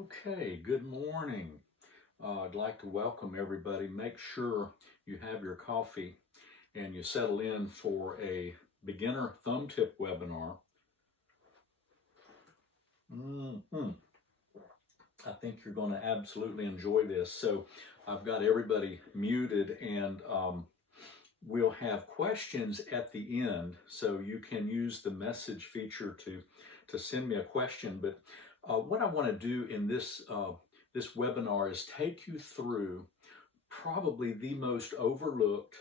Okay, good morning. I'd like to welcome everybody. Make sure you have your coffee and you settle in for a beginner thumb tip webinar. I think you're going to absolutely enjoy this. So I've got everybody muted and we'll have questions at the end. So you can use the message feature to send me a question. But what I want to do in this webinar is take you through probably the most overlooked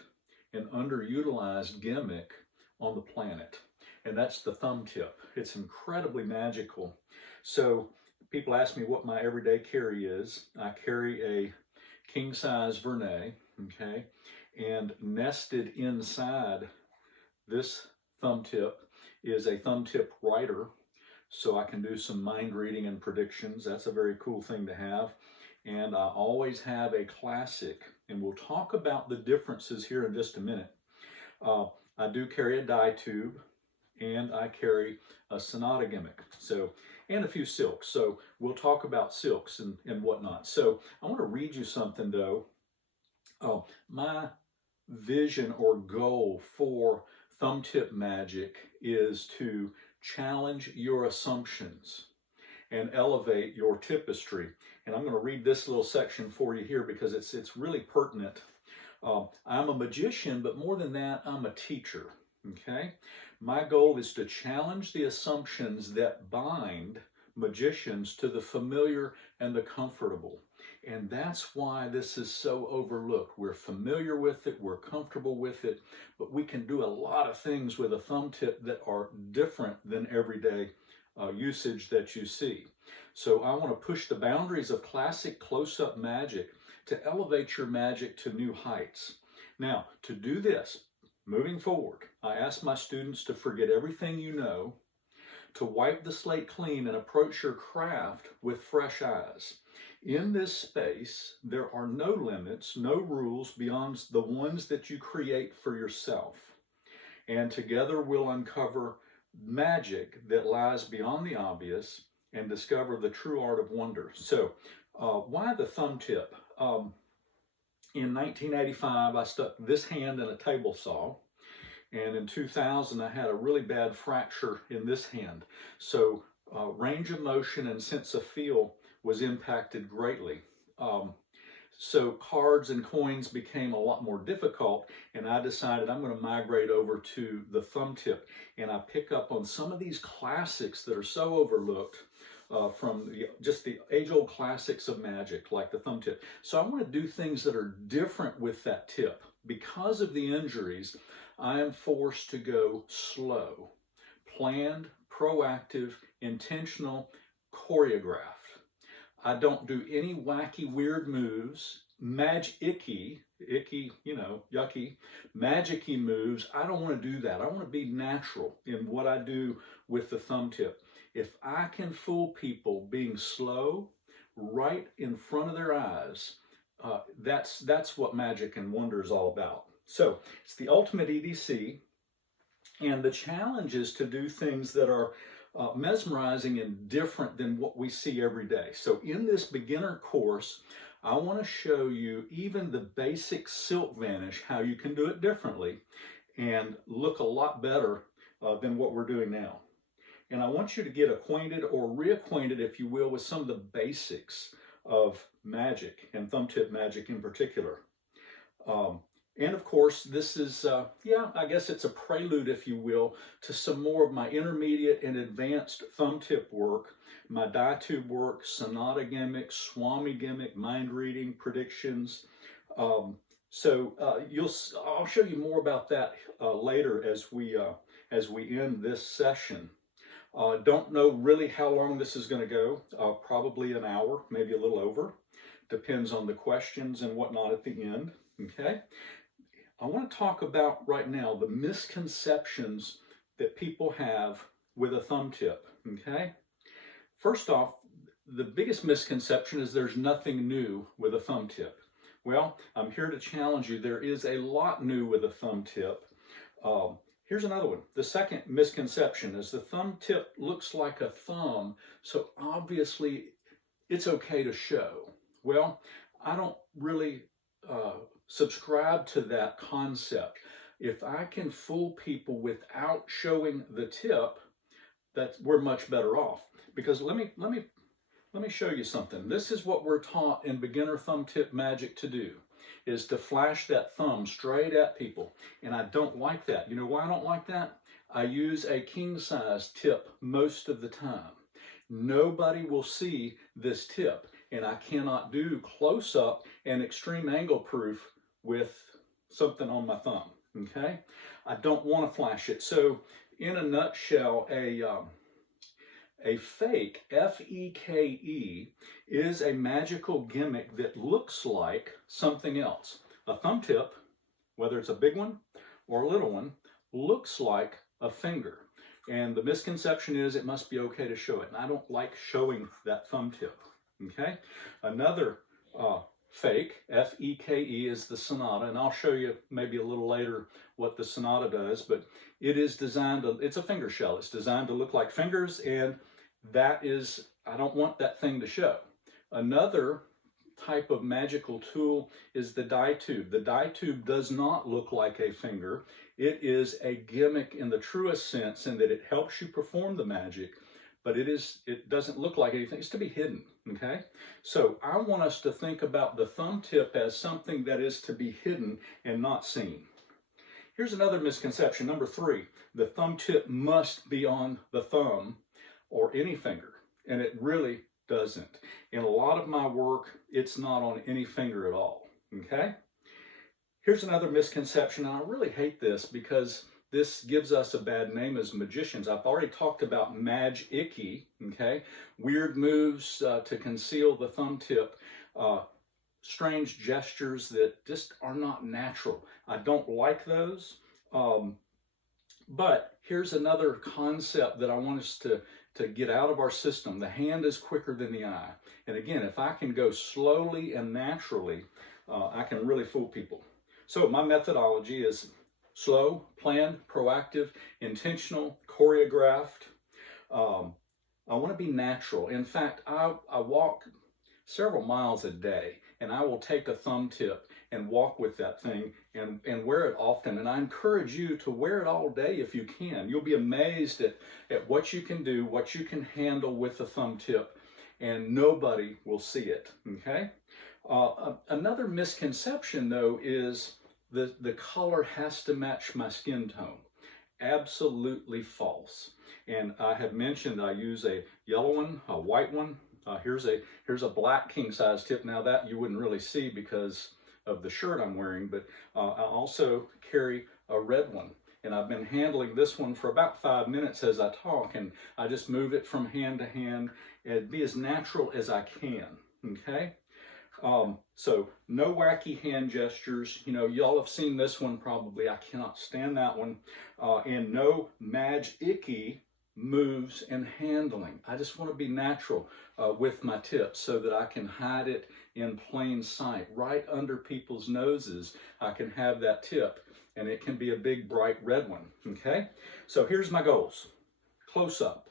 and underutilized gimmick on the planet, and that's the thumb tip. It's incredibly magical. So people ask me what my everyday carry is. I carry a king size Vernet, okay, and nested inside this thumb tip is a thumb tip writer, so I can do some mind reading and predictions. That's a very cool thing to have. And I always have a classic, and we'll talk about the differences here in just a minute. I do carry a dye tube, and I carry a Sonata gimmick, and a few silks. So we'll talk about silks and whatnot. So I want to read you something though. My vision or goal for thumb tip magic is to challenge your assumptions and elevate your tipistry. And I'm going to read this little section for you here because it's really pertinent. I'm a magician, but more than that, I'm a teacher. Okay? My goal is to challenge the assumptions that bind magicians to the familiar and the comfortable. And that's why this is so overlooked. We're familiar with it, we're comfortable with it, but we can do a lot of things with a thumb tip that are different than everyday usage that you see. So I want to push the boundaries of classic close-up magic to elevate your magic to new heights. Now, to do this, moving forward, I ask my students to forget everything you know, to wipe the slate clean and approach your craft with fresh eyes. In this space, there are no limits, no rules beyond the ones that you create for yourself. And together we'll uncover magic that lies beyond the obvious and discover the true art of wonder. So, why the thumb tip? In 1985, I stuck this hand in a table saw. And in 2000, I had a really bad fracture in this hand. So range of motion and sense of feel was impacted greatly. So cards and coins became a lot more difficult, and I decided I'm going to migrate over to the thumb tip. And I pick up on some of these classics that are so overlooked from just the age-old classics of magic, like the thumb tip. So I want to do things that are different with that tip. Because of the injuries, I am forced to go slow, planned, proactive, intentional, choreographed. I don't do any wacky, weird moves, icky, yucky, magic-y moves. I don't want to do that. I want to be natural in what I do with the thumb tip. If I can fool people being slow right in front of their eyes, that's what magic and wonder is all about. So it's the ultimate EDC, and the challenge is to do things that are mesmerizing and different than what we see every day. So in this beginner course, I want to show you even the basic silk vanish, how you can do it differently and look a lot better than what we're doing now. And I want you to get acquainted or reacquainted, if you will, with some of the basics of magic and thumb tip magic in particular. And of course, this is, I guess it's a prelude, if you will, to some more of my intermediate and advanced thumb tip work, my dye tube work, Sonata gimmick, Swami gimmick, mind reading, predictions. I'll show you more about that later as we end this session. Don't know really how long this is going to go, probably an hour, maybe a little over. Depends on the questions and whatnot at the end, okay? I want to talk about right now the misconceptions that people have with a thumb tip, okay? First off, the biggest misconception is there's nothing new with a thumb tip. Well, I'm here to challenge you. There is a lot new with a thumb tip. Here's another one. The second misconception is the thumb tip looks like a thumb, so obviously it's okay to show. Well, I don't really subscribe to that concept. If I can fool people without showing the tip, we're much better off. Because let me show you something. This is what we're taught in beginner thumb tip magic to do, is to flash that thumb straight at people. And I don't like that. You know why I don't like that? I use a king size tip most of the time. Nobody will see this tip, and I cannot do close up and extreme angle proof with something on my thumb, okay? I don't want to flash it. So in a nutshell, a fake, F-E-K-E, is a magical gimmick that looks like something else. A thumb tip, whether it's a big one or a little one, looks like a finger. And the misconception is it must be okay to show it. And I don't like showing that thumb tip, okay? Another fake, F-E-K-E, is the Sonata. And I'll show you maybe a little later what the Sonata does. But it is designed to, it's a finger shell. It's designed to look like fingers. And that is, I don't want that thing to show. Another type of magical tool is the die tube. The die tube does not look like a finger. It is a gimmick in the truest sense in that it helps you perform the magic, but it doesn't look like anything. It's to be hidden, okay? So I want us to think about the thumb tip as something that is to be hidden and not seen. Here's another misconception. Number 3, the thumb tip must be on the thumb or any finger, and it really doesn't. In a lot of my work, it's not on any finger at all, okay? Here's another misconception, and I really hate this because this gives us a bad name as magicians. I've already talked about mag-icky, okay? Weird moves to conceal the thumb tip, strange gestures that just are not natural. I don't like those, but here's another concept that I want us to get out of our system. The hand is quicker than the eye. And again, if I can go slowly and naturally, I can really fool people. So my methodology is slow, planned, proactive, intentional, choreographed. I want to be natural. In fact, I walk several miles a day, and I will take a thumb tip and walk with that thing and wear it often. And I encourage you to wear it all day if you can. You'll be amazed at what you can do, what you can handle with the thumb tip, and nobody will see it, okay? Another misconception, though, is the color has to match my skin tone. Absolutely false. And I have mentioned I use a yellow one, a white one. Here's a black king size tip. Now that you wouldn't really see because of the shirt I'm wearing, but I also carry a red one. And I've been handling this one for about 5 minutes as I talk, and I just move it from hand to hand and be as natural as I can, okay? So no wacky hand gestures. You know, y'all have seen this one probably. I cannot stand that one. And no mag-icky moves and handling. I just want to be natural with my tips so that I can hide it in plain sight. Right under people's noses, I can have that tip, and it can be a big bright red one, okay? So here's my goals. Close up.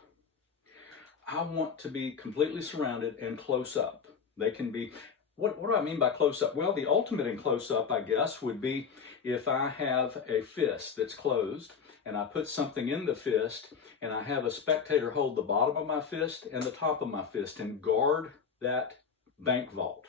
I want to be completely surrounded and close up. They can be, what do I mean by close up? Well, the ultimate in close up, I guess, would be if I have a fist that's closed and I put something in the fist and I have a spectator hold the bottom of my fist and the top of my fist and guard that bank vault.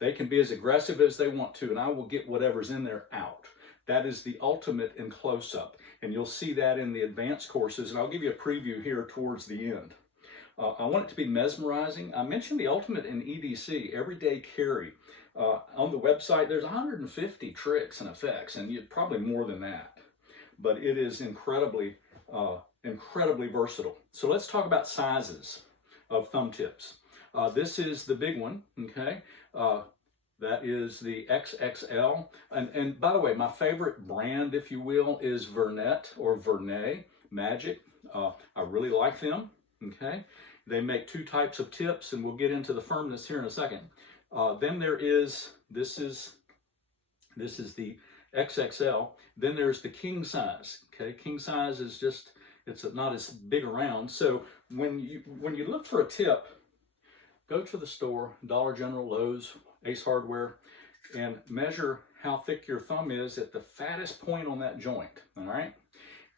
They can be as aggressive as they want to, and I will get whatever's in there out. That is the ultimate in close-up, and you'll see that in the advanced courses, and I'll give you a preview here towards the end. I want it to be mesmerizing. I mentioned the ultimate in EDC, everyday carry. On the website, there's 150 tricks and effects, and probably more than that. But it is incredibly versatile. So let's talk about sizes of thumb tips. This is the big one, okay? That is the XXL. And by the way, my favorite brand, if you will, is Vernet or Vernet Magic. I really like them, okay? They make 2 types of tips, and we'll get into the firmness here in a second. Then there is, this is the XXL. Then there's the king size, okay? King size is just, it's not as big around. So when you look for a tip, go to the store, Dollar General, Lowe's, Ace Hardware, and measure how thick your thumb is at the fattest point on that joint, all right?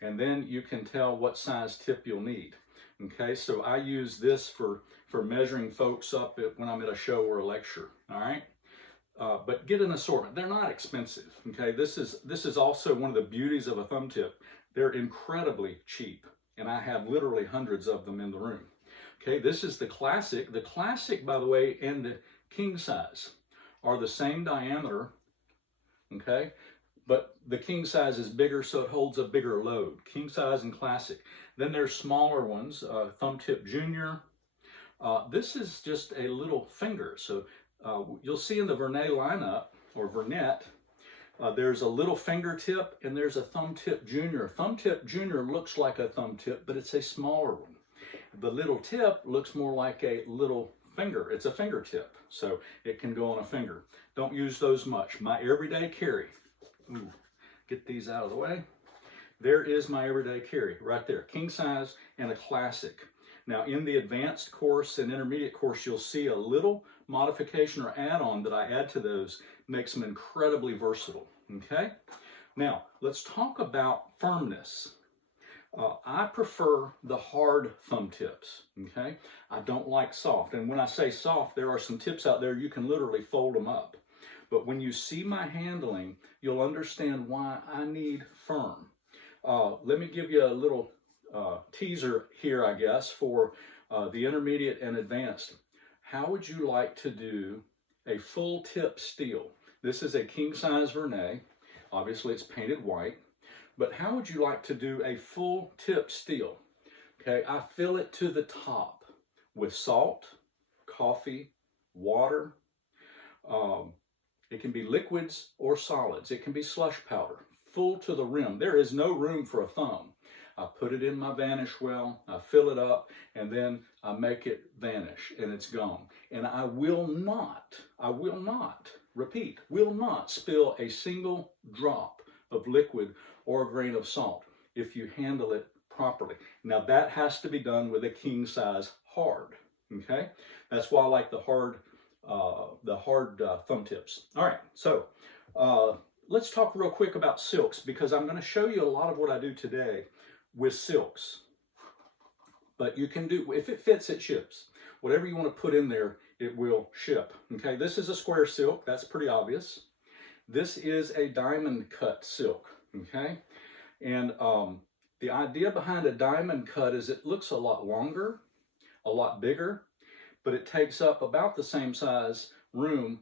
And then you can tell what size tip you'll need. Okay, so I use this for measuring folks up when I'm at a show or a lecture, all right? But get an assortment. They're not expensive, okay? This is also one of the beauties of a thumb tip. They're incredibly cheap, and I have literally hundreds of them in the room. Okay, this is the classic. The classic, by the way, and the king size are the same diameter, okay? But the king size is bigger, so it holds a bigger load. King size and classic. Then there's smaller ones, thumb tip junior. This is just a little finger. So you'll see in the Vernet lineup, or Vernet, there's a little fingertip and there's a thumb tip junior. Thumb tip junior looks like a thumb tip, but it's a smaller one. The little tip looks more like a little finger. It's a fingertip, so it can go on a finger. Don't use those much. My everyday carry. Ooh, get these out of the way. There is my everyday carry right there. King size and a classic. Now in the advanced course and intermediate course, you'll see a little modification or add-on that I add to those, makes them incredibly versatile, okay? Now, let's talk about firmness. I prefer the hard thumb tips, okay? I don't like soft. And when I say soft, there are some tips out there you can literally fold them up. But when you see my handling, you'll understand why I need firm. Let me give you a little teaser here, I guess, for the intermediate and advanced. How would you like to do a full tip steel? This is a king size Vernet. Obviously, it's painted white. But how would you like to do a full tip steel? Okay, I fill it to the top with salt, coffee, water. It can be liquids or solids. It can be slush powder, full to the rim. There is no room for a thumb. I put it in my vanish well, I fill it up, and then I make it vanish, and it's gone. And I will not, repeat, will not spill a single drop of liquid or a grain of salt if you handle it properly. Now that has to be done with a king size hard, okay? That's why I like the hard thumb tips. All right, so let's talk real quick about silks, because I'm going to show you a lot of what I do today with silks. But you can do, if it fits, it ships. Whatever you want to put in there, it will ship. Okay, this is a square silk. That's pretty obvious. This is a diamond cut silk. Okay, and the idea behind a diamond cut is it looks a lot longer, a lot bigger, but it takes up about the same size room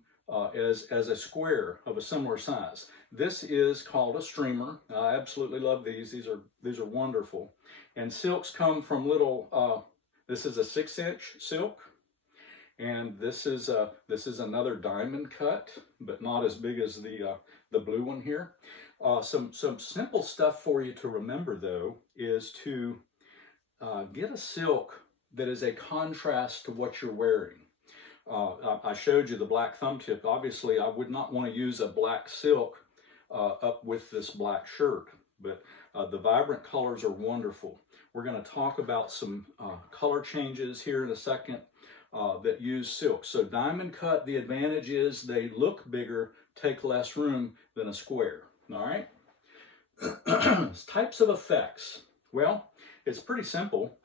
as a square of a similar size. This is called a streamer. I absolutely love these. These are wonderful. And silks come from little. This is a 6-inch silk, and this is another diamond cut, but not as big as the blue one here. Some simple stuff for you to remember though is to get a silk that is a contrast to what you're wearing. I showed you the black thumb tip. Obviously, I would not want to use a black silk up with this black shirt, but the vibrant colors are wonderful. We're going to talk about some color changes here in a second that use silk. So diamond cut, the advantage is they look bigger, take less room than a square. All right. Types of effects. Well, it's pretty simple.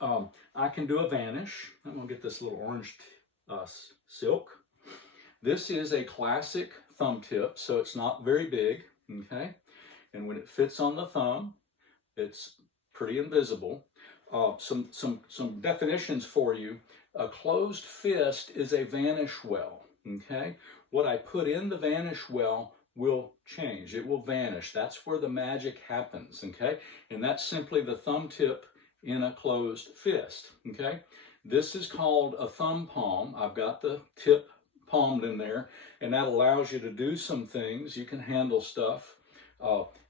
I can do a vanish. I'm going to get this little orange silk. This is a classic thumb tip, so it's not very big, okay? And when it fits on the thumb, it's pretty invisible. Some definitions for you. A closed fist is a vanish well, okay? What I put in the vanish well will change. It will vanish. That's where the magic happens, okay? And that's simply the thumb tip in a closed fist, okay? This is called a thumb palm. I've got the tip palmed in there, and that allows you to do some things. You can handle stuff,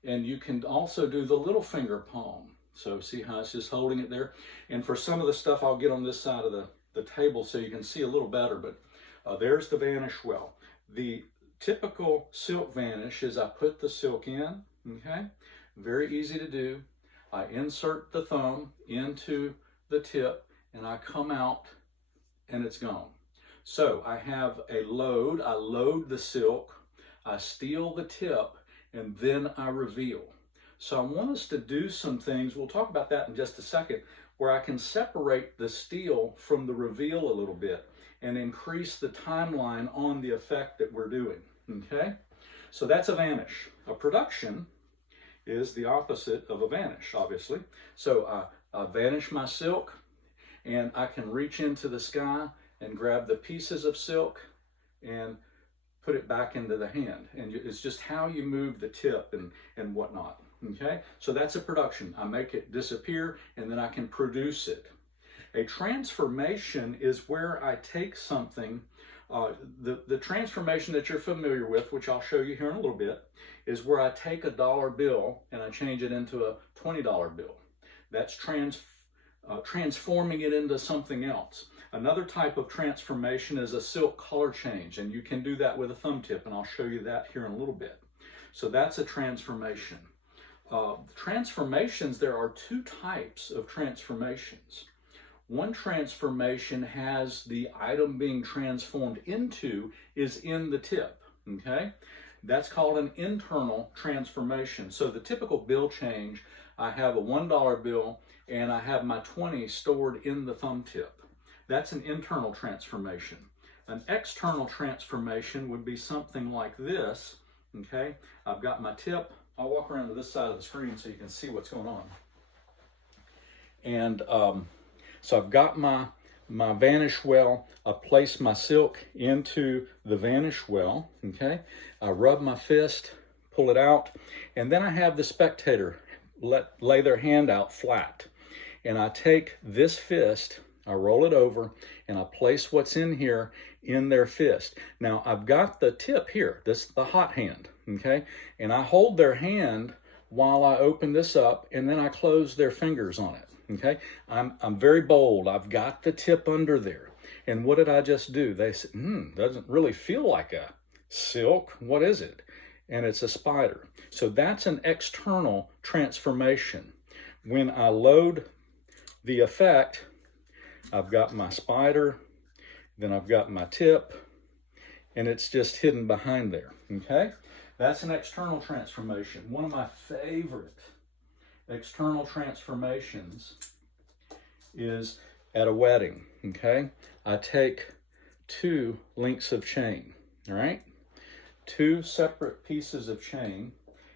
and you can also do the little finger palm. So see how it's just holding it there? And for some of the stuff, I'll get on this side of the table so you can see a little better, but there's the vanish well. The typical silk vanish is I put the silk in, okay? Very easy to do. I insert the thumb into the tip, and I come out and it's gone. So I have a load, I load the silk, I steal the tip, and then I reveal. So I want us to do some things, we'll talk about that in just a second, where I can separate the steal from the reveal a little bit and increase the timeline on the effect that we're doing, okay? So that's a vanish. A production is the opposite of a vanish, obviously. So I vanish my silk, and I can reach into the sky and grab the pieces of silk and put it back into the hand. And it's just how you move the tip and whatnot, okay? So that's a production. I make it disappear, and then I can produce it. A transformation is where I take something, the transformation that you're familiar with, which I'll show you here in a little bit, is where I take a dollar bill and I change it into a $20 bill. That's transforming it into something else. Another type of transformation is a silk color change, and you can do that with a thumb tip, and I'll show you that here in a little bit. So that's a transformation. Transformations, there are two types of transformations. One transformation has the item being transformed into is in the tip, okay? That's called an internal transformation. So the typical bill change, I have a $1 bill and I have my 20 stored in the thumb tip. That's an internal transformation. An external transformation would be something like this, okay? I've got my tip. I'll walk around to this side of the screen so you can see what's going on. And so I've got my vanish well. I place my silk into the vanish well, okay? I rub my fist, pull it out, and then I have the spectator lay their hand out flat. And I take this fist, I roll it over, and I place what's in here in their fist. Now I've got the tip here, this the hot hand, okay? And I hold their hand while I open this up, and then I close their fingers on it. Okay, I'm very bold. I've got the tip under there. And what did I just do? They said, doesn't really feel like a silk. What is it? And it's a spider. So that's an external transformation. When I load the effect, I've got my spider, then I've got my tip, and it's just hidden behind there. Okay, that's an external transformation. One of my favorite external transformations is at a wedding, okay? I take 2 links of chain, all right? 2 separate pieces of chain,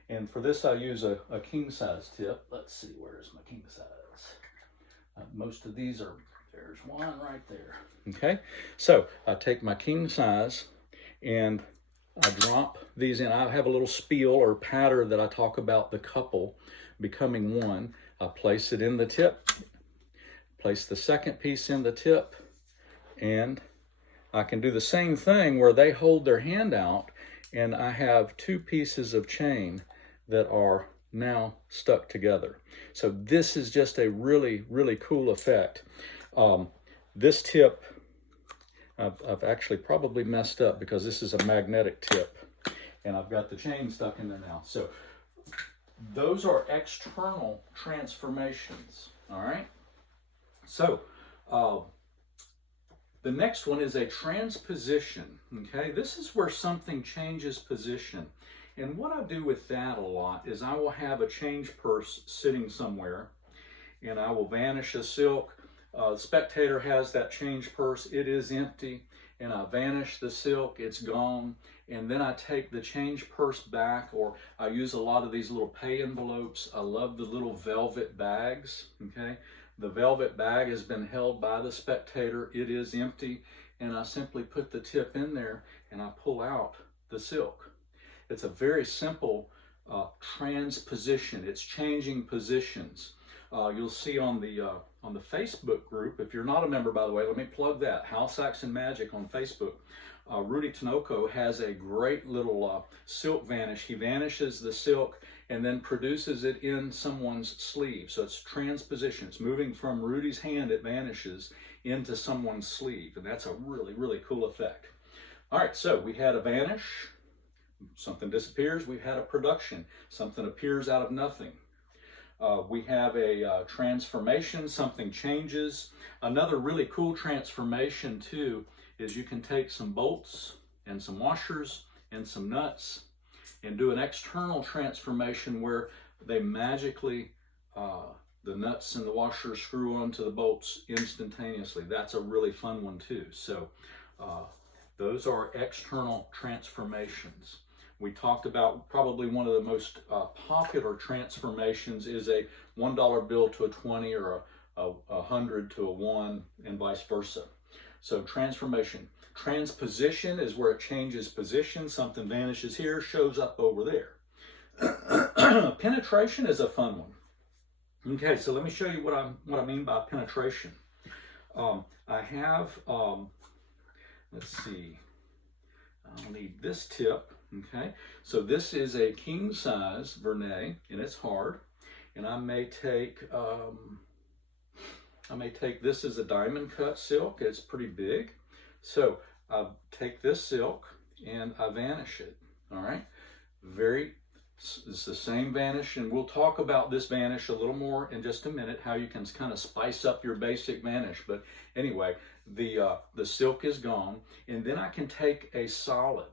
and for this I use a king size tip. Let's see, where's my king size? Most of these are, there's one right there, okay? So I take my king size and I drop these in. I have a little spiel or patter that I talk about the couple becoming one. I place it in the tip, place the second piece in the tip, and I can do the same thing where they hold their hand out and I have 2 pieces of chain that are now stuck together. So this is just a really, really cool effect. This tip, I've actually probably messed up because this is a magnetic tip and I've got the chain stuck in there now. So those are external transformations, all right? So the next one is a transposition, okay? This is where something changes position. And what I do with that a lot is I will have a change purse sitting somewhere and I will vanish a silk. The spectator has that change purse, it is empty, and I vanish the silk, it's gone, and then I take the change purse back, or I use a lot of these little pay envelopes. I love the little velvet bags, okay? The velvet bag has been held by the spectator, it is empty, and I simply put the tip in there and I pull out the silk. It's a very simple transposition. It's changing positions. You'll see on the Facebook group, if you're not a member, by the way, let me plug that, Hal Saxon Magic on Facebook. Rudy Tinoco has a great little silk vanish. He vanishes the silk and then produces it in someone's sleeve. So it's transposition. It's moving from Rudy's hand, it vanishes, into someone's sleeve. And that's a really, really cool effect. All right, so we had a vanish. Something disappears. We've had a production. Something appears out of nothing. We have a transformation, something changes. Another really cool transformation too is you can take some bolts and some washers and some nuts and do an external transformation where they magically, the nuts and the washers screw onto the bolts instantaneously. That's a really fun one too. So those are external transformations. We talked about probably one of the most popular transformations is a $1 bill to a 20 or a 100 to a 1 and vice versa. So transformation. Transposition is where it changes position. Something vanishes here, shows up over there. Penetration is a fun one. Okay, so let me show you what I mean by penetration. I have, let's see, I'll need this tip. Okay, so this is a king size vernet, and it's hard. And I may take this as a diamond cut silk. It's pretty big. So I take this silk and I vanish it. All right, it's the same vanish, and we'll talk about this vanish a little more in just a minute, how you can kind of spice up your basic vanish. But anyway, the silk is gone, and then I can take a solid.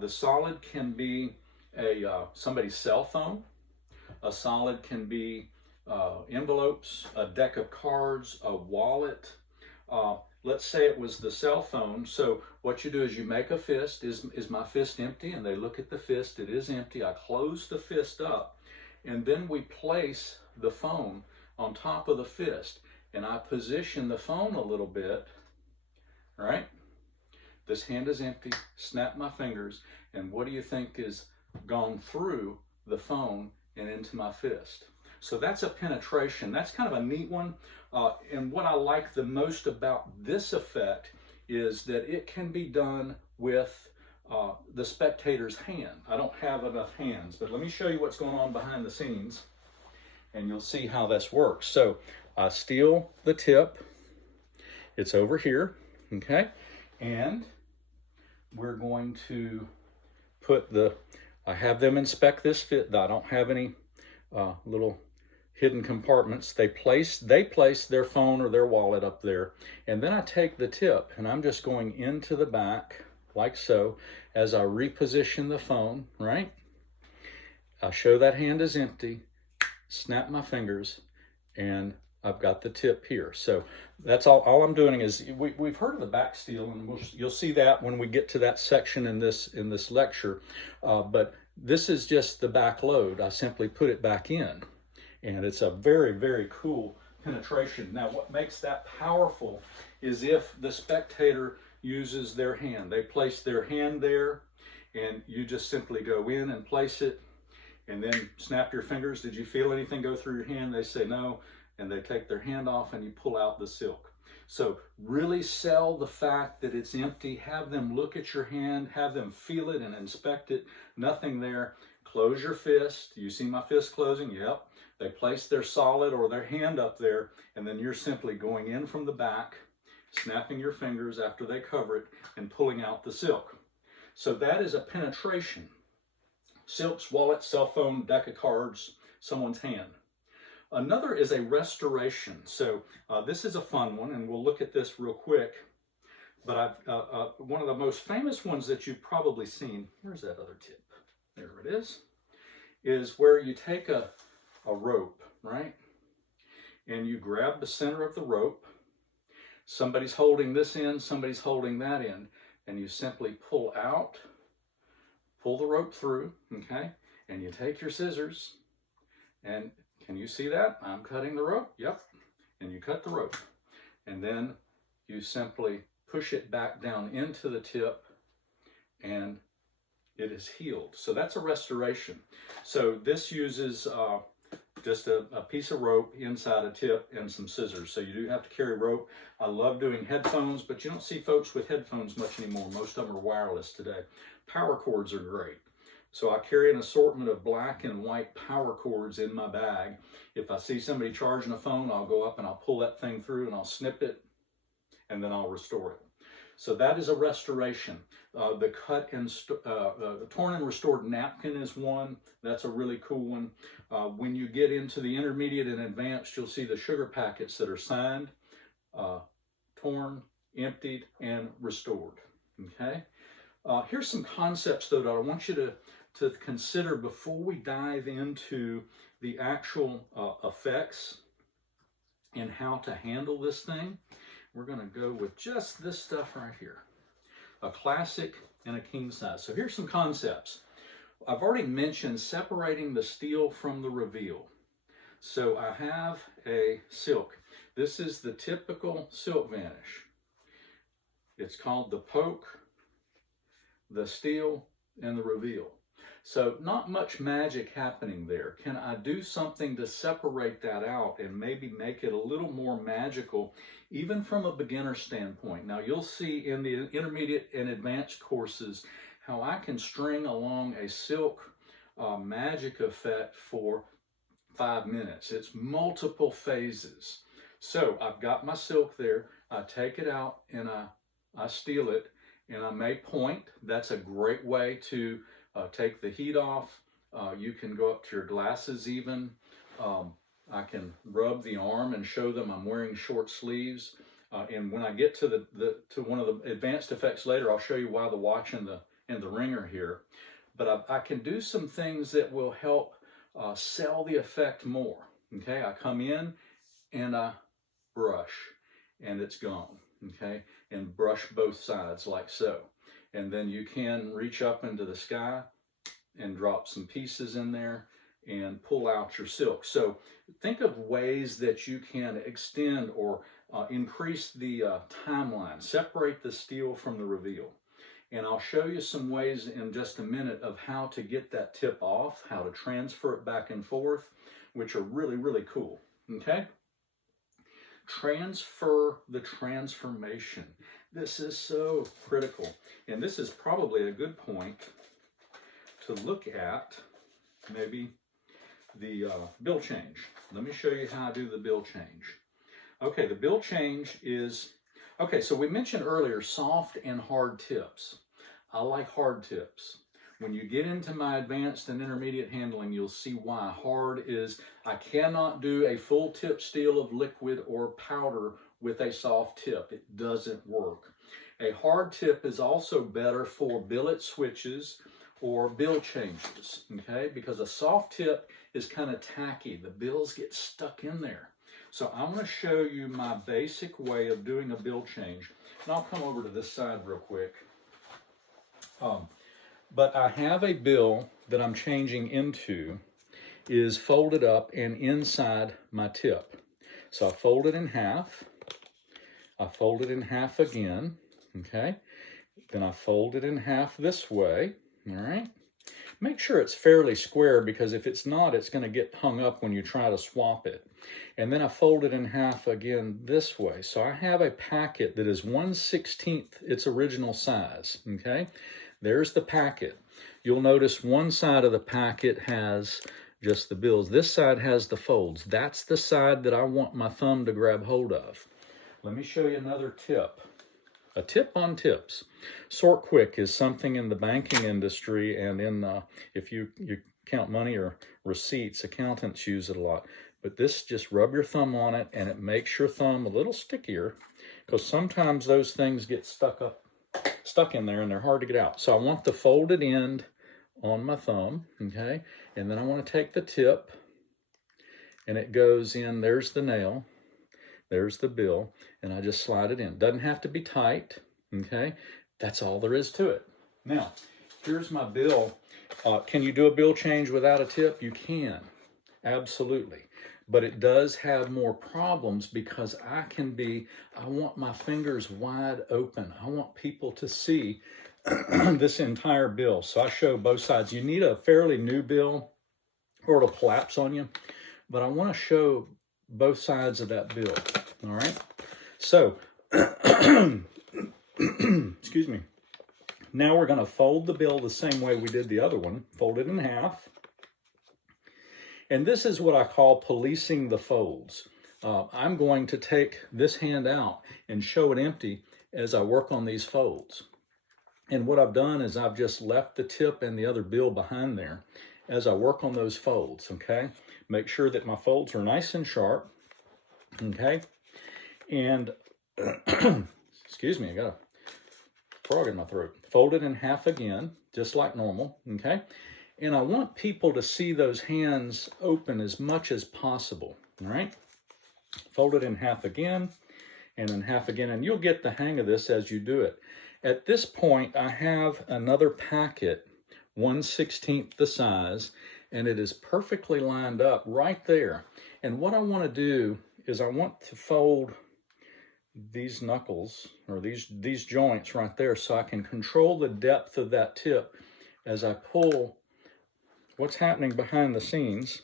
The solid can be somebody's cell phone. A solid can be envelopes, a deck of cards, a wallet. Let's say it was the cell phone. So what you do is you make a fist. Is my fist empty? And they look at the fist. It is empty. I close the fist up, and then we place the phone on top of the fist, and I position the phone a little bit, right? This hand is empty, snap my fingers, and what do you think is gone through the phone and into my fist? So that's a penetration. That's kind of a neat one. And what I like the most about this effect is that it can be done with the spectator's hand. I don't have enough hands, but let me show you what's going on behind the scenes, and you'll see how this works. So I steal the tip. It's over here, okay? And we're going to put I have them inspect this fit. I don't have any little hidden compartments. They place their phone or their wallet up there. And then I take the tip and I'm just going into the back like so as I reposition the phone, right? I show that hand is empty, snap my fingers, and I've got the tip here. So that's all I'm doing is, we've heard of the back steal, and you'll see that when we get to that section in this lecture. But this is just the back load. I simply put it back in, and it's a very, very cool penetration. Now, what makes that powerful is if the spectator uses their hand. They place their hand there, and you just simply go in and place it, and then snap your fingers. Did you feel anything go through your hand? They say no. And they take their hand off and you pull out the silk. So really sell the fact that it's empty. Have them look at your hand, have them feel it and inspect it. Nothing there. Close your fist. You see my fist closing? Yep. They place their solid or their hand up there, and then you're simply going in from the back, snapping your fingers after they cover it and pulling out the silk. So that is a penetration. Silks, wallet, cell phone, deck of cards, someone's hand. Another is a restoration. So this is a fun one, and we'll look at this real quick. But one of the most famous ones that you've probably seen, where's that other tip? There it is where you take a rope, right? And you grab the center of the rope. Somebody's holding this end, somebody's holding that end, and you simply pull out, pull the rope through, okay? And you take your scissors, and can you see that? I'm cutting the rope. Yep. And you cut the rope. And then you simply push it back down into the tip, and it is healed. So that's a restoration. So this uses just a piece of rope inside a tip and some scissors. So you do have to carry rope. I love doing headphones, but you don't see folks with headphones much anymore. Most of them are wireless today. Power cords are great. So I carry an assortment of black and white power cords in my bag. If I see somebody charging a phone, I'll go up and I'll pull that thing through and I'll snip it, and then I'll restore it. So that is a restoration. The torn and restored napkin is one. That's a really cool one. When you get into the intermediate and advanced, you'll see the sugar packets that are signed, torn, emptied, and restored. Okay. Here's some concepts though that I want you to consider before we dive into the actual effects and how to handle this thing. We're going to go with just this stuff right here, a classic and a king size. So here's some concepts. I've already mentioned separating the steel from the reveal. So I have a silk. This is the typical silk vanish. It's called the poke, the steal, and the reveal. So not much magic happening there. Can I do something to separate that out and maybe make it a little more magical, even from a beginner standpoint? Now you'll see in the intermediate and advanced courses how I can string along a silk magic effect for 5 minutes. It's multiple phases. So I've got my silk there. I take it out and I steal it, and I may point. That's a great way to take the heat off. You can go up to your glasses even. I can rub the arm and show them I'm wearing short sleeves. And when I get to to one of the advanced effects later, I'll show you why the watch and the ring are here. But I can do some things that will help sell the effect more. Okay, I come in and I brush, and it's gone. Okay, and brush both sides like so. And then you can reach up into the sky and drop some pieces in there and pull out your silk. So think of ways that you can extend or increase the timeline, separate the steal from the reveal. And I'll show you some ways in just a minute of how to get that tip off, how to transfer it back and forth, which are really, really cool. Okay? Transfer the transformation. This is so critical. And this is probably a good point to look at maybe the bill change. Let me show you how I do the bill change. Okay, the bill change is, okay, so we mentioned earlier soft and hard tips. I like hard tips. When you get into my advanced and intermediate handling, you'll see why. Hard is, I cannot do a full tip steal of liquid or powder with a soft tip. It doesn't work. A hard tip is also better for billet switches or bill changes, okay? Because a soft tip is kind of tacky. The bills get stuck in there. So I'm going to show you my basic way of doing a bill change. And I'll come over to this side real quick. But I have a bill that I'm changing into is folded up and inside my tip. So I fold it in half. I fold it in half again, okay? Then I fold it in half this way, all right? Make sure it's fairly square, because if it's not, it's going to get hung up when you try to swap it. And then I fold it in half again this way. So I have a packet that is 1/16 its original size, okay? There's the packet. You'll notice one side of the packet has just the bills. This side has the folds. That's the side that I want my thumb to grab hold of. Let me show you another tip. A tip on tips. Sort quick is something in the banking industry, and in if you count money or receipts, accountants use it a lot. But this, just rub your thumb on it, and it makes your thumb a little stickier, because sometimes those things get stuck in there and they're hard to get out. So I want the folded end on my thumb, okay? And then I want to take the tip, and it goes in. There's the nail. There's the bill, and I just slide it in. Doesn't have to be tight, okay? That's all there is to it. Now, here's my bill. Can you do a bill change without a tip? You can, absolutely. But it does have more problems, because I want my fingers wide open. I want people to see this entire bill. So I show both sides. You need a fairly new bill or it'll collapse on you. But I want to show both sides of that bill, all right? So, excuse me. Now we're going to fold the bill the same way we did the other one. Fold it in half. And this is what I call policing the folds. I'm going to take this hand out and show it empty, as I work on these folds. And what I've done is I've just left the tip and the other bill behind there as I work on those folds, okay? Make sure that my folds are nice and sharp, okay? And, excuse me, I got a frog in my throat. Fold it in half again, just like normal, okay? And I want people to see those hands open as much as possible, all right? Fold it in half again, and then half again, and you'll get the hang of this as you do it. At this point, I have another packet, 1/16 the size, and it is perfectly lined up right there. And what I want to do is I want to fold these knuckles, or these joints right there, so I can control the depth of that tip as I pull what's happening behind the scenes.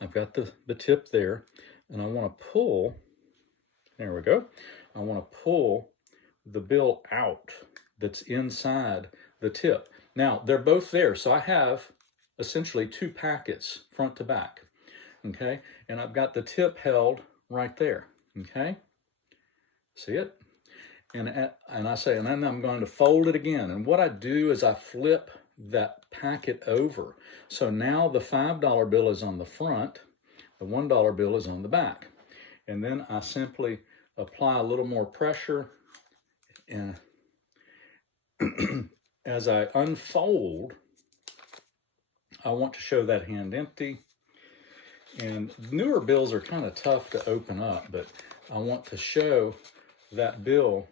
I've got the tip there, and I want to pull, there we go, I want to pull the bill out that's inside the tip. Now, they're both there, so I have essentially two packets, front to back, okay? And I've got the tip held right there, okay? See it? And I say, and then I'm going to fold it again. And what I do is I flip that packet over. So now the $5 bill is on the front, the $1 bill is on the back. And then I simply apply a little more pressure, and as I unfold, I want to show that hand empty. And newer bills are kind of tough to open up, but I want to show that bill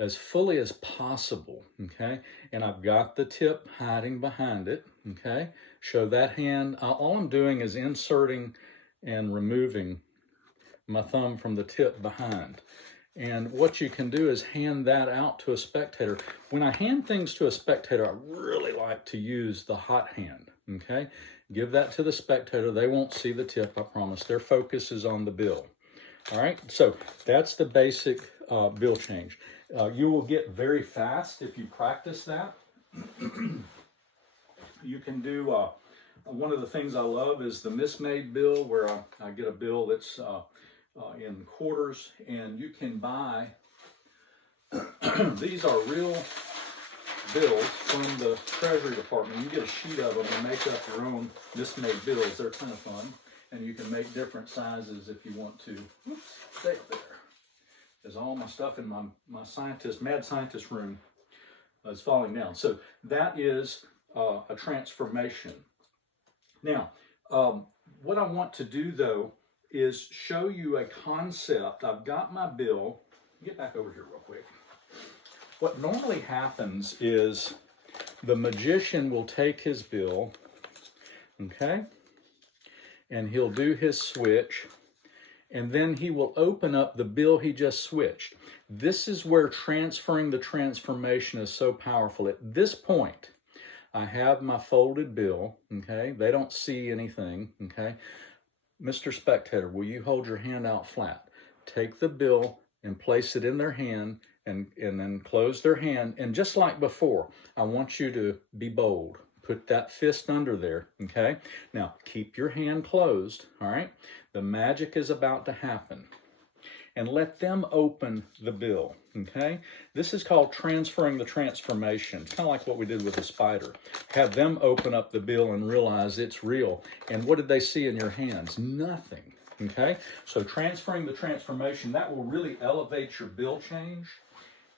as fully as possible, okay? And I've got the tip hiding behind it, okay? Show that hand. All I'm doing is inserting and removing my thumb from the tip behind. And what you can do is hand that out to a spectator. When I hand things to a spectator, I really like to use the hot hand, okay? Give that to the spectator. They won't see the tip, I promise. Their focus is on the bill. All right, so that's the basic bill change. You will get very fast if you practice that. You can do, one of the things I love is the mismade bill, where I get a bill that's in quarters, and you can buy, these are real bills from the Treasury Department. You get a sheet of them and make up your own mismade bills. They're kind of fun, and you can make different sizes if you want to. Oops, stay up there. There's all my stuff in my mad scientist room is falling down. So that is a transformation. Now, what I want to do though is show you a concept. I've got my bill. Get back over here real quick. What normally happens is the magician will take his bill, okay, and he'll do his switch, and then he will open up the bill he just switched. This is where transferring the transformation is so powerful. At this point, I have my folded bill, okay? They don't see anything, okay? Mr. Spectator, will you hold your hand out flat? Take the bill and place it in their hand, and then close their hand. And just like before, I want you to be bold. Put that fist under there, okay? Now, keep your hand closed, all right? The magic is about to happen. And let them open the bill, okay? This is called transferring the transformation. It's kind of like what we did with the spider. Have them open up the bill and realize it's real. And what did they see in your hands? Nothing, okay? So transferring the transformation, that will really elevate your bill change.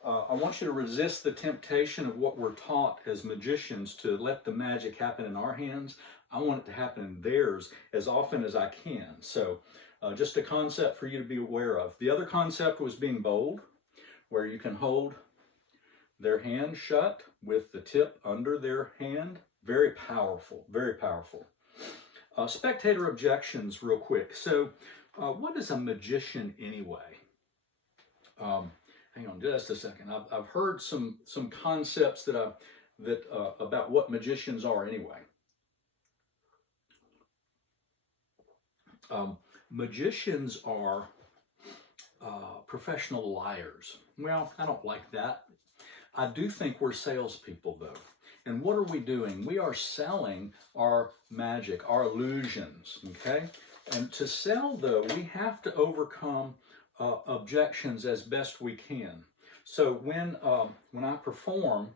I want you to resist the temptation of what we're taught as magicians to let the magic happen in our hands. I want it to happen in theirs as often as I can. So just a concept for you to be aware of. The other concept was being bold, where you can hold their hand shut with the tip under their hand. Very powerful, very powerful. Spectator objections real quick. So what is a magician anyway? Hang on just a second. I've heard some concepts that about what magicians are anyway. Magicians are professional liars. Well, I don't like that. I do think we're salespeople though. And what are we doing? We are selling our magic, our illusions, okay? And to sell though, we have to overcome objections as best we can. So when I perform,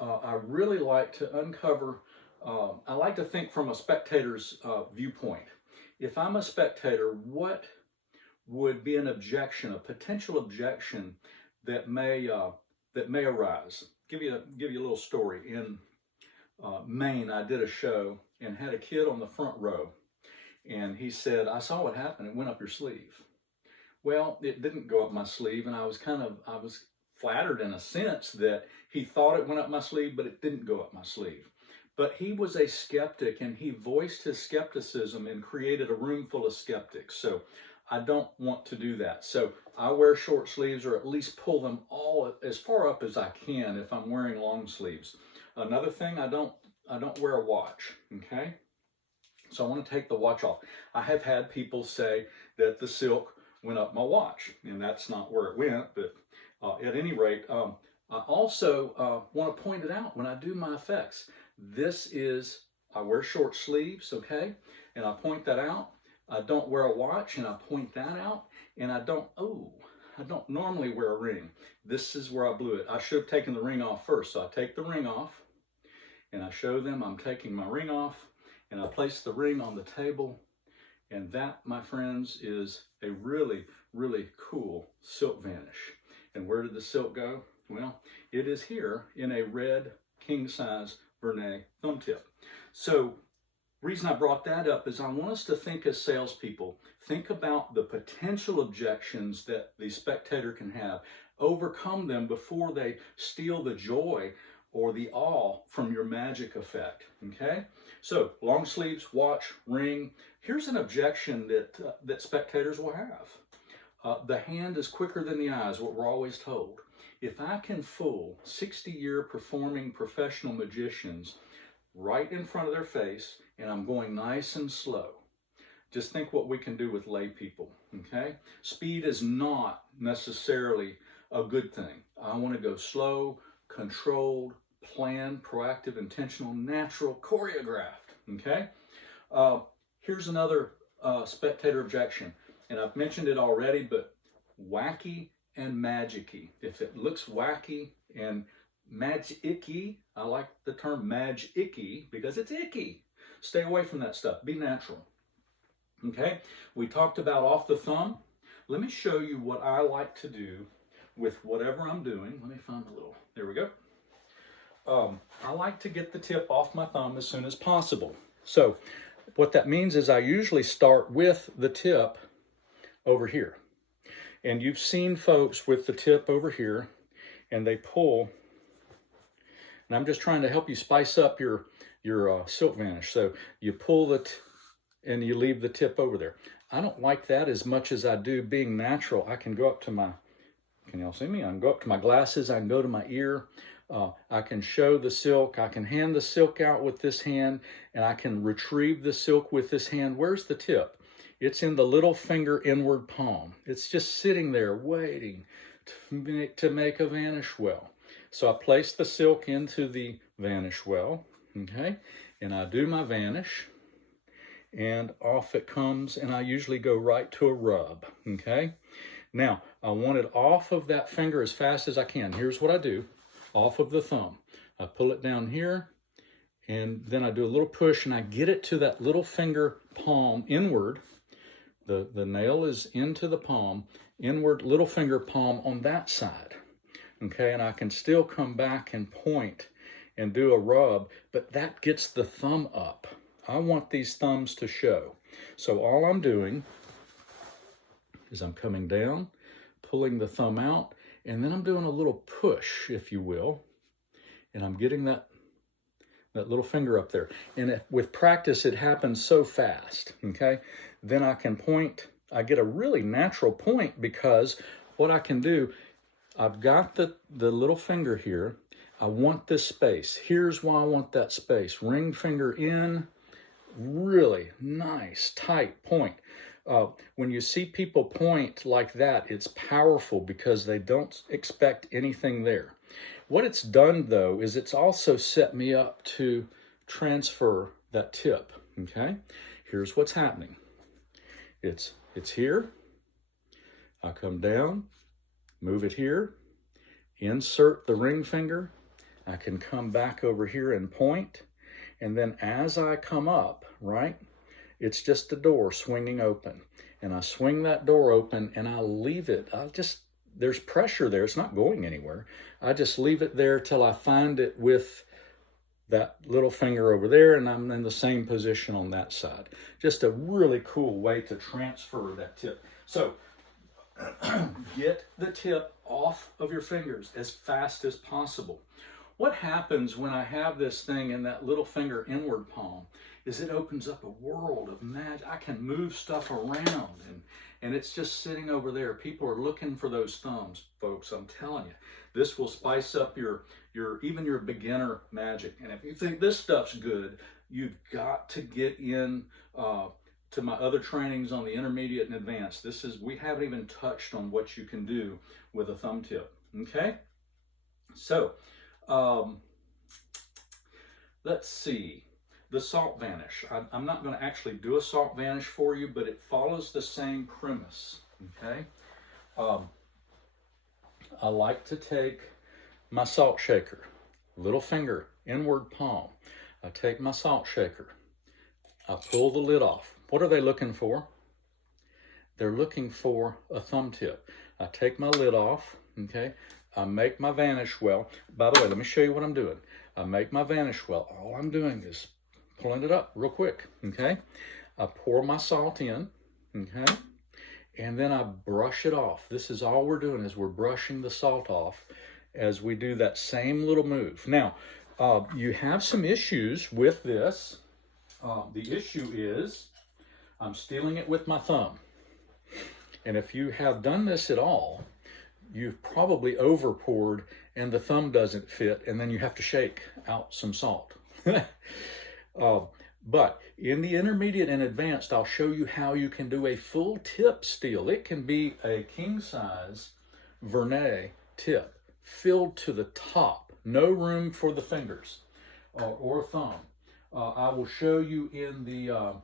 I really like to uncover, I like to think from a spectator's viewpoint. If I'm a spectator, what would be an objection, a potential objection that may arise? Give you a little story. In Maine, I did a show and had a kid on the front row, and he said, "I saw what happened. It went up your sleeve." Well, it didn't go up my sleeve, and I was flattered in a sense that he thought it went up my sleeve, but it didn't go up my sleeve. But he was a skeptic, and he voiced his skepticism and created a room full of skeptics. So I don't want to do that. So I wear short sleeves, or at least pull them all as far up as I can if I'm wearing long sleeves. Another thing, I don't wear a watch, okay? So I want to take the watch off. I have had people say that the silk went up my watch, and that's not where it went, but at any rate, I also want to point it out when I do my effects. I wear short sleeves, okay, and I point that out. I don't wear a watch, and I point that out, and I don't normally wear a ring. This is where I blew it. I should have taken the ring off first, so I take the ring off, and I show them I'm taking my ring off, and I place the ring on the table. And that, my friends, is a really, really cool silk vanish. And where did the silk go? Well, it is here in a red king-size Vernet thumb tip. So, reason I brought that up is I want us to think as salespeople. Think about the potential objections that the spectator can have. Overcome them before they steal the joy or the awe from your magic effect, okay? So, long sleeves, watch, ring. Here's an objection that spectators will have. The hand is quicker than the eye is what we're always told. If I can fool 60-year performing professional magicians right in front of their face, and I'm going nice and slow, just think what we can do with lay people, okay? Speed is not necessarily a good thing. I want to go slow, controlled, planned, proactive, intentional, natural, choreographed, okay? Here's another spectator objection, and I've mentioned it already, but wacky and magic-y. If it looks wacky and magic-y, I like the term magic-y because it's icky. Stay away from that stuff. Be natural. Okay? We talked about off the thumb. Let me show you what I like to do with whatever I'm doing. Let me find a little. There we go. I like to get the tip off my thumb as soon as possible. So what that means is I usually start with the tip over here. And you've seen folks with the tip over here, and they pull. And I'm just trying to help you spice up your silk vanish. So you pull and you leave the tip over there. I don't like that as much as I do being natural. I can go up to my, can y'all see me? I can go up to my glasses. I can go to my ear. I can show the silk. I can hand the silk out with this hand, and I can retrieve the silk with this hand. Where's the tip? It's in the little finger inward palm. It's just sitting there waiting to make a vanish well. So I place the silk into the vanish well, okay? And I do my vanish, and off it comes, and I usually go right to a rub, okay? Now, I want it off of that finger as fast as I can. Here's what I do. Off of the thumb. I pull it down here, and then I do a little push, and I get it to that little finger palm inward. The nail is into the palm, inward little finger palm on that side. Okay, and I can still come back and point and do a rub, but that gets the thumb up. I want these thumbs to show. So all I'm doing is I'm coming down, pulling the thumb out, and then I'm doing a little push, if you will, and I'm getting that little finger up there. And with practice, it happens so fast, okay? Then I can point. I get a really natural point because what I can do, I've got the little finger here. I want this space. Here's why I want that space. Ring finger in, really nice, tight point. When you see people point like that, it's powerful because they don't expect anything there. What it's done, though, is it's also set me up to transfer that tip, okay? Here's what's happening. It's here. I come down, move it here, insert the ring finger. I can come back over here and point. And then as I come up, right, it's just the door swinging open. And I swing that door open and I leave it. There's pressure there. It's not going anywhere. I just leave it there till I find it with that little finger over there, and I'm in the same position on that side. Just a really cool way to transfer that tip. So get the tip off of your fingers as fast as possible. What happens when I have this thing in that little finger inward palm is it opens up a world of magic. I can move stuff around, and it's just sitting over there. People are looking for those thumbs, folks. I'm telling you, this will spice up even your beginner magic. And if you think this stuff's good, you've got to get in to my other trainings on the intermediate and advanced. We haven't even touched on what you can do with a thumb tip. Okay, so let's see. The salt vanish. I'm not going to actually do a salt vanish for you, but it follows the same premise. Okay. I like to take my salt shaker, little finger, inward palm. I take my salt shaker. I pull the lid off. What are they looking for? They're looking for a thumb tip. I take my lid off. Okay. I make my vanish well. By the way, let me show you what I'm doing. I make my vanish well. All I'm doing is pulling it up real quick, okay? I pour my salt in, okay? And then I brush it off. This is all we're doing is we're brushing the salt off as we do that same little move. Now, you have some issues with this. The issue is I'm stealing it with my thumb. And if you have done this at all, you've probably over poured and the thumb doesn't fit, and then you have to shake out some salt. But in the intermediate and advanced, I'll show you how you can do a full tip steal. It can be a king size vernet tip filled to the top, no room for the fingers or thumb. I will show you in the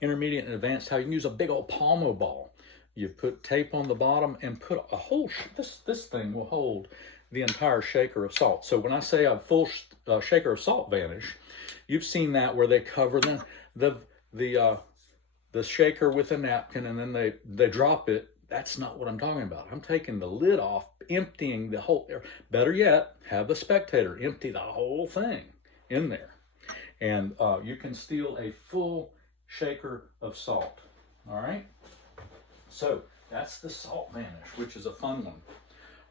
intermediate and advanced how you can use a big old Palmo ball. You put tape on the bottom and put a whole, this thing will hold the entire shaker of salt. So when I say a full shaker of salt vanish, you've seen that where they cover the shaker with a napkin and then they drop it. That's not what I'm talking about. I'm taking the lid off, emptying the whole, better yet, have the spectator empty the whole thing in there. And you can steal a full shaker of salt, all right? So that's the salt vanish, which is a fun one.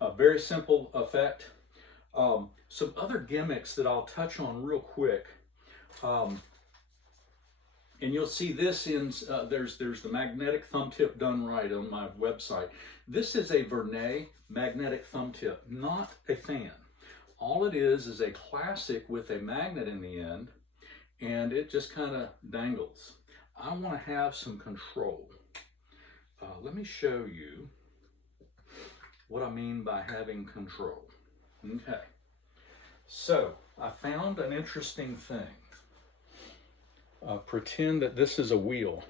A very simple effect. Some other gimmicks that I'll touch on real quick. And you'll see this in, there's the magnetic thumb tip done right on my website. This is a vernet magnetic thumb tip, not a fan. All it is a classic with a magnet in the end, and it just kind of dangles. I want to have some control. Let me show you what I mean by having control. Okay, so I found an interesting thing. Pretend that this is a wheel,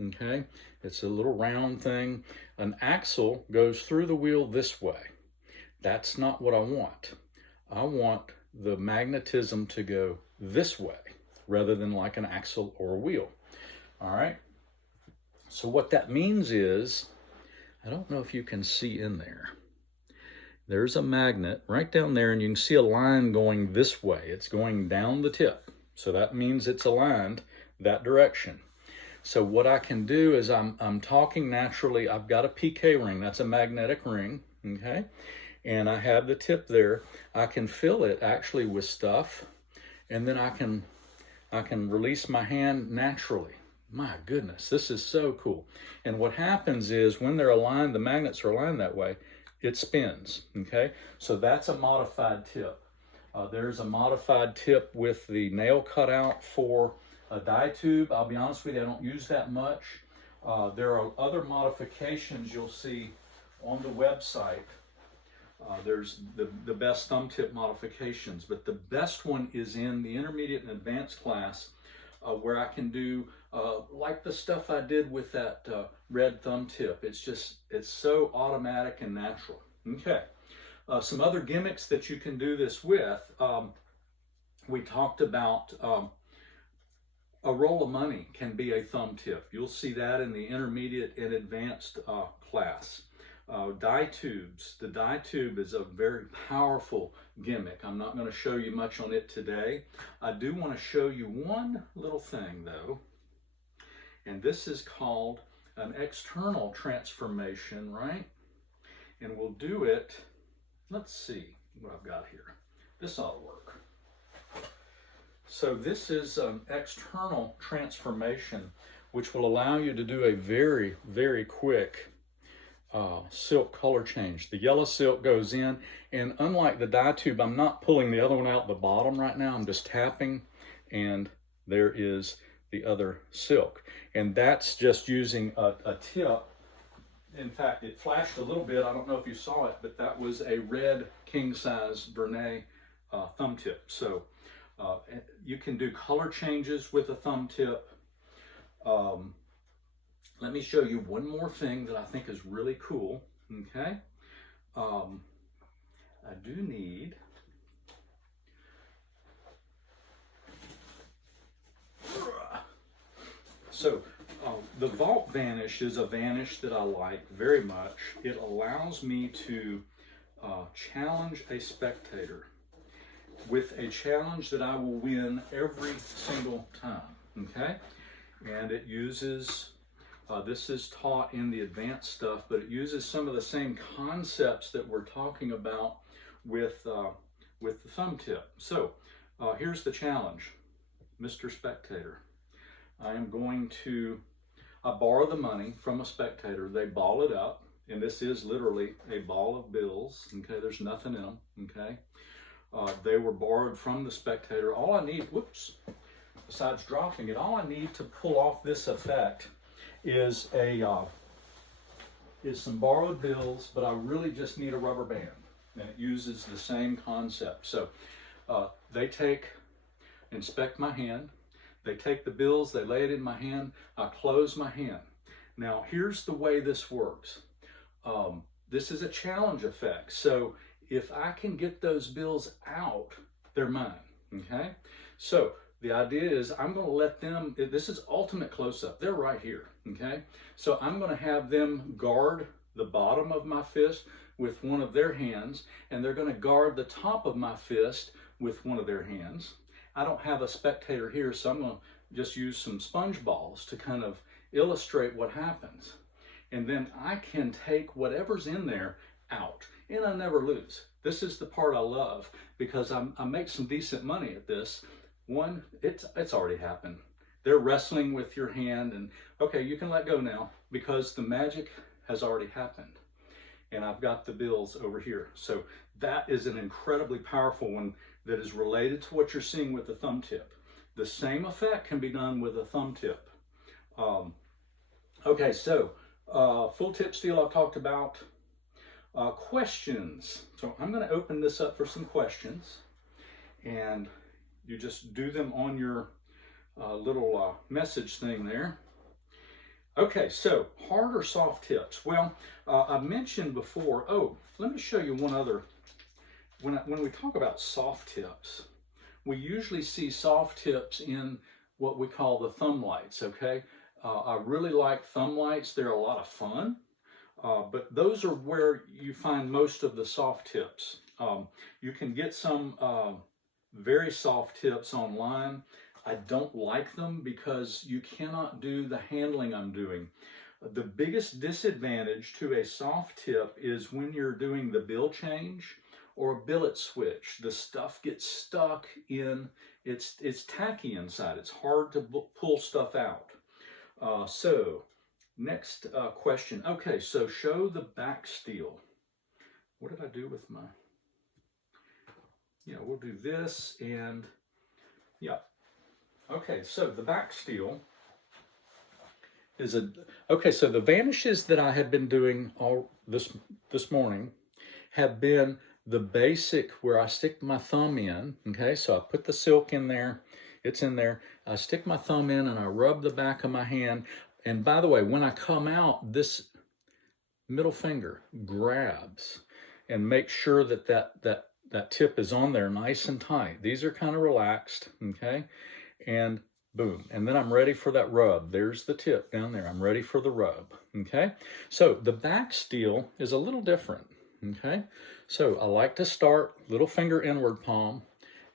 okay? It's a little round thing. An axle goes through the wheel this way. That's not what I want. I want the magnetism to go this way rather than like an axle or a wheel, all right? So what that means is, I don't know if you can see in there. There's a magnet right down there and you can see a line going this way. It's going down the tip. So that means it's aligned that direction. So what I can do is I'm talking naturally. I've got a PK ring. That's a magnetic ring, okay? And I have the tip there. I can fill it actually with stuff, and then I can release my hand naturally. My goodness, this is so cool. And what happens is when they're aligned, the magnets are aligned that way, it spins, okay? So that's a modified tip. There's a modified tip with the nail cutout for a dye tube. I'll be honest with you, I don't use that much. There are other modifications you'll see on the website. There's the best thumb tip modifications, but the best one is in the intermediate and advanced class. where I can do like the stuff I did with that red thumb tip. It's so automatic and natural. Okay, some other gimmicks that you can do this with. We talked about a roll of money can be a thumb tip. You'll see that in the intermediate and advanced class. Dye tubes. The dye tube is a very powerful gimmick. I'm not going to show you much on it today. I do want to show you one little thing though, and this is called an external transformation, right? And we'll do it, let's see what I've got here. This ought to work. So this is an external transformation, which will allow you to do a very, very quick silk color change. The yellow silk goes in, and unlike the dye tube, I'm not pulling the other one out the bottom right now. I'm just tapping, and there is the other silk. And that's just using a tip. In fact, it flashed a little bit. I don't know if you saw it, but that was a red king-size Vernay thumb tip. So you can do color changes with a thumb tip. Let me show you one more thing that I think is really cool, okay? I do need the Vault Vanish is a vanish that I like very much. It allows me to challenge a spectator with a challenge that I will win every single time, okay? And it uses, this is taught in the advanced stuff, but it uses some of the same concepts that we're talking about with the thumb tip. So here's the challenge, Mr. Spectator. I am going to borrow the money from a spectator. They ball it up, and this is literally a ball of bills, okay? There's nothing in them, okay? They were borrowed from the spectator. All I need, whoops, besides dropping it, all I need to pull off this effect is some borrowed bills, but I really just need a rubber band, and it uses the same concept. So they inspect my hand, they take the bills, they lay it in my hand, I close my hand. Now here's the way this works. This is a challenge effect. So if I can get those bills out, they're mine, okay? So the idea is I'm going to let them, this is ultimate close-up, they're right here, okay? So I'm going to have them guard the bottom of my fist with one of their hands, and they're going to guard the top of my fist with one of their hands. I don't have a spectator here, so I'm going to just use some sponge balls to kind of illustrate what happens. And then I can take whatever's in there out, and I never lose. This is the part I love, because I make some decent money at this. One, it's already happened. They're wrestling with your hand, and okay, you can let go now, because the magic has already happened. And I've got the bills over here. So that is an incredibly powerful one that is related to what you're seeing with the thumb tip. The same effect can be done with a thumb tip. Okay, so full tip steel I've talked about. Questions. So I'm going to open this up for some questions, and you just do them on your little message thing there. Okay, so hard or soft tips? Well, I mentioned before, let me show you one other. When we talk about soft tips, we usually see soft tips in what we call the thumb lights, okay? I really like thumb lights. They're a lot of fun, but those are where you find most of the soft tips. You can get some very soft tips online. I don't like them because you cannot do the handling I'm doing. The biggest disadvantage to a soft tip is when you're doing the bill change or a billet switch. The stuff gets stuck in, it's tacky inside. It's hard to pull stuff out. So next question. Okay, so show the back steel. What did I do with my, yeah, we'll do this, and yeah. Okay, so the back steel is okay, so the vanishes that I had been doing all this morning have been the basic where I stick my thumb in, okay? So I put the silk in there, it's in there. I stick my thumb in and I rub the back of my hand. And by the way, when I come out, this middle finger grabs and make sure that that tip is on there nice and tight. These are kind of relaxed, okay? And boom, and then I'm ready for that rub. There's the tip down there. I'm ready for the rub, okay? So the back steel is a little different, okay? So I like to start little finger inward palm,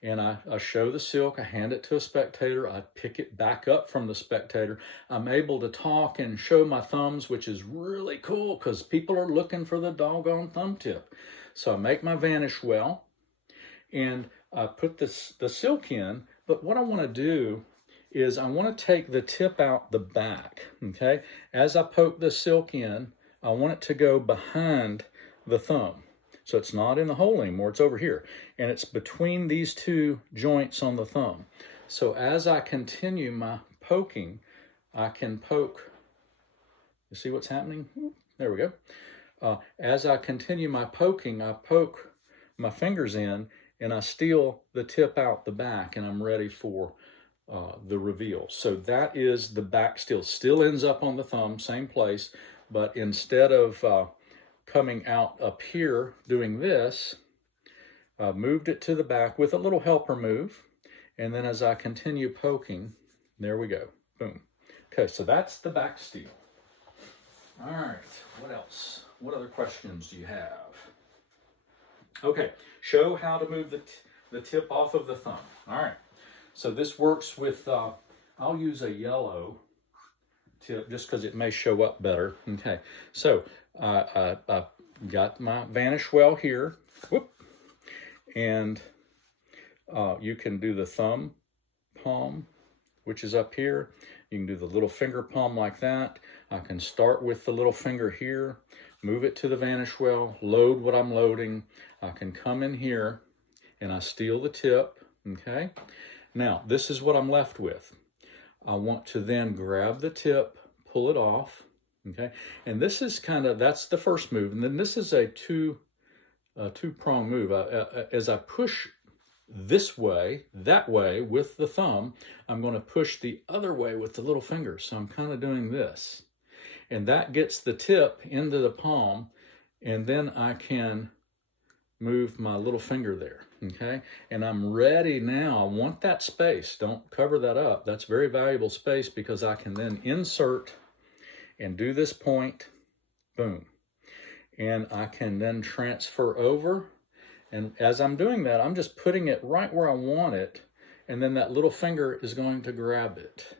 and I show the silk, I hand it to a spectator, I pick it back up from the spectator. I'm able to talk and show my thumbs, which is really cool because people are looking for the doggone thumb tip. So I make my vanish well, and I put the silk in, but what I want to do is I want to take the tip out the back, okay? As I poke the silk in, I want it to go behind the thumb. So it's not in the hole anymore, it's over here. And it's between these two joints on the thumb. So as I continue my poking, I can poke, you see what's happening? There we go. As I continue my poking, I poke my fingers in and I steal the tip out the back, and I'm ready for the reveal. So that is the back steel. Still ends up on the thumb, same place, but instead of coming out up here doing this, moved it to the back with a little helper move, and then as I continue poking, there we go, boom. Okay, so that's the back steel. All right, what else? What other questions do you have? Okay, show how to move the tip off of the thumb. All right, so this works with, I'll use a yellow tip just because it may show up better. Okay, so I got my vanish well here, whoop, and you can do the thumb palm, which is up here. You can do the little finger palm like that. I can start with the little finger here, move it to the vanish well, load what I'm loading. I can come in here and I steal the tip, okay? Now, this is what I'm left with. I want to then grab the tip, pull it off, okay? And this is kind of, that's the first move. And then this is a two-prong move. As I push this way, that way with the thumb, I'm going to push the other way with the little finger. So I'm kind of doing this. And that gets the tip into the palm, and then I can move my little finger there, okay? And I'm ready now. I want that space. Don't cover that up. That's very valuable space because I can then insert and do this point, boom. And I can then transfer over. And as I'm doing that, I'm just putting it right where I want it, and then that little finger is going to grab it.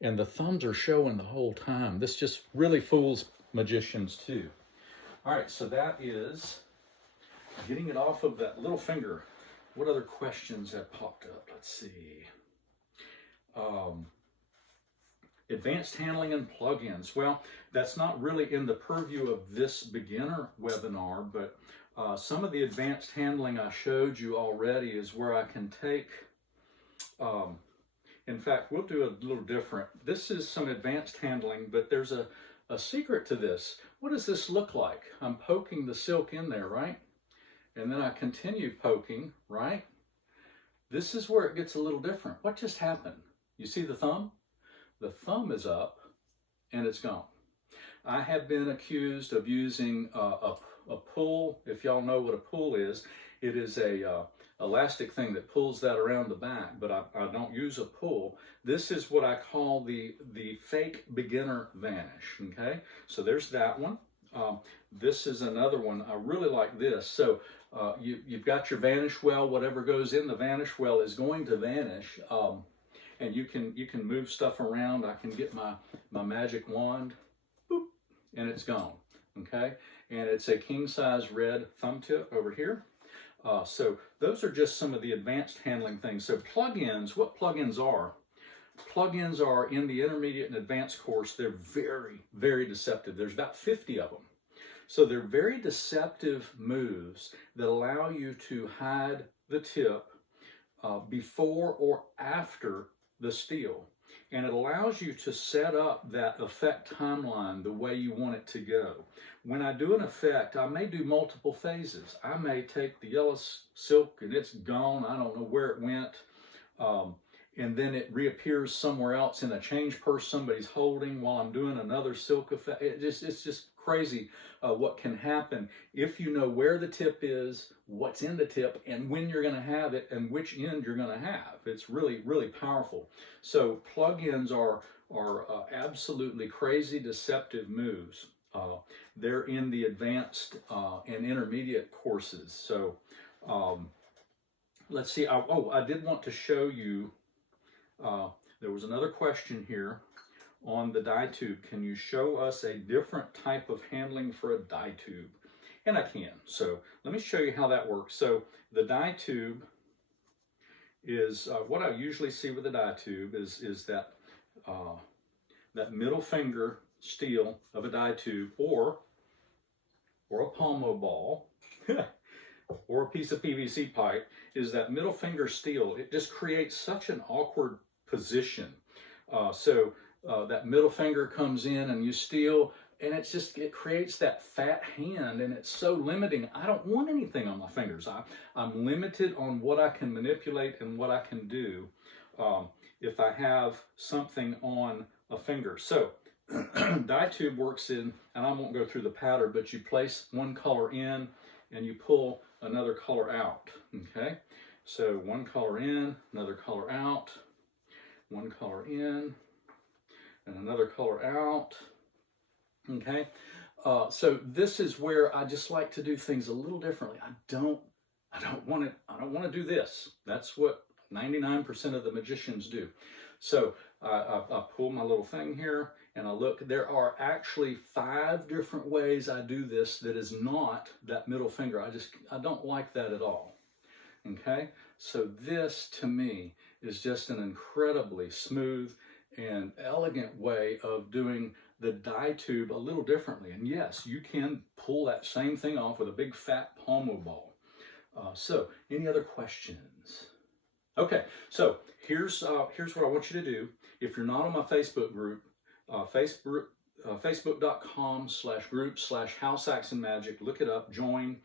And the thumbs are showing the whole time. This just really fools magicians too. All right, so that is getting it off of that little finger. What other questions have popped up? Let's see. Advanced handling and plugins. Well, that's not really in the purview of this beginner webinar, but some of the advanced handling I showed you already is where I can take, in fact, we'll do a little different. This is some advanced handling, but there's a secret to this. What does this look like? I'm poking the silk in there, right? And then I continue poking, right? This is where it gets a little different. What just happened? You see the thumb? The thumb is up and it's gone. I have been accused of using a pull. If y'all know what a pull is, it is a elastic thing that pulls that around the back, but I don't use a pull. This is what I call the fake beginner vanish, okay? So there's that one. This is another one. I really like this. So you've got your vanish well. Whatever goes in the vanish well is going to vanish. And you can move stuff around. I can get my magic wand, boop, and it's gone, okay? And it's a king-size red thumb tip over here. So those are just some of the advanced handling things. So plugins, what plugins are? Plugins are in the intermediate and advanced course. They're very, very deceptive. There's about 50 of them. So they're very deceptive moves that allow you to hide the tip before or after the steal. And it allows you to set up that effect timeline the way you want it to go. When I do an effect, I may do multiple phases. I may take the yellow silk and it's gone. I don't know where it went. and then it reappears somewhere else in a change purse somebody's holding while I'm doing another silk effect. It's just crazy what can happen if you know where the tip is, what's in the tip, and when you're going to have it, and which end you're going to have. It's really, really powerful. So plugins are absolutely crazy, deceptive moves. They're in the advanced and intermediate courses. So let's see. I did want to show you. There was another question here on the dye tube. Can you show us a different type of handling for a dye tube? And I can. So let me show you how that works. So the dye tube is what I usually see with the dye tube is that that middle finger steel of a dye tube, or a pomo ball, or a piece of PVC pipe, is that middle finger steel. It just creates such an awkward position. That middle finger comes in and you steal, and it creates that fat hand, and it's so limiting. I don't want anything on my fingers. I'm limited on what I can manipulate and what I can do if I have something on a finger. So dye tube works in, and I won't go through the pattern, but you place one color in and you pull another color out. Okay, so one color in, another color out, one color in, and another color out. Okay, so this is where I just like to do things a little differently. I don't want to do this. That's what 99% of the magicians do. So I pull my little thing here and I look. There are actually 5 different ways I do this that is not that middle finger. I don't like that at all. Okay, so this to me is just an incredibly smooth and elegant way of doing the dye tube a little differently. And yes, you can pull that same thing off with a big fat pomo ball. So any other questions? Okay, so here's what I want you to do. If you're not on my Facebook group, facebook.com/group/HalSaxonMagic, look it up, join.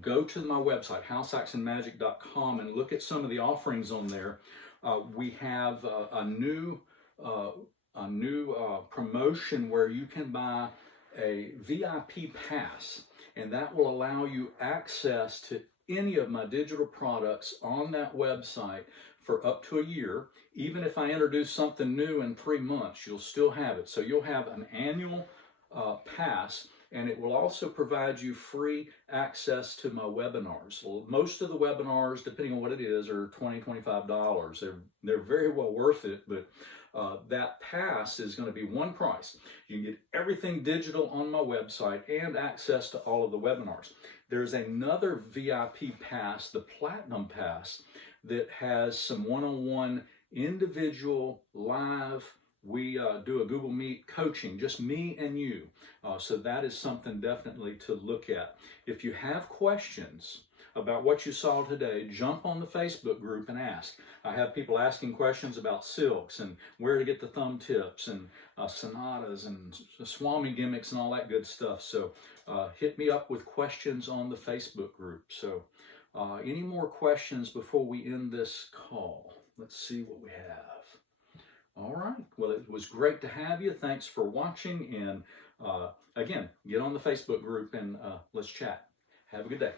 Go to my website, halsaxonmagic.com, and look at some of the offerings on there. We have a new promotion where you can buy a VIP pass, and that will allow you access to any of my digital products on that website for up to a year. Even if I introduce something new in 3 months, you'll still have it. So you'll have an annual pass, and it will also provide you free access to my webinars. Well, most of the webinars, depending on what it is, are $20, $25. They're very well worth it, but that pass is going to be one price. You can get everything digital on my website and access to all of the webinars. There's another VIP pass, the Platinum Pass, that has some one-on-one individual live. We do a Google Meet coaching, just me and you. So that is something definitely to look at. If you have questions about what you saw today, jump on the Facebook group and ask. I have people asking questions about silks and where to get the thumb tips and sonatas and swami gimmicks and all that good stuff. So hit me up with questions on the Facebook group. So any more questions before we end this call? Let's see what we have. All right. Well, it was great to have you. Thanks for watching. And again, get on the Facebook group and let's chat. Have a good day.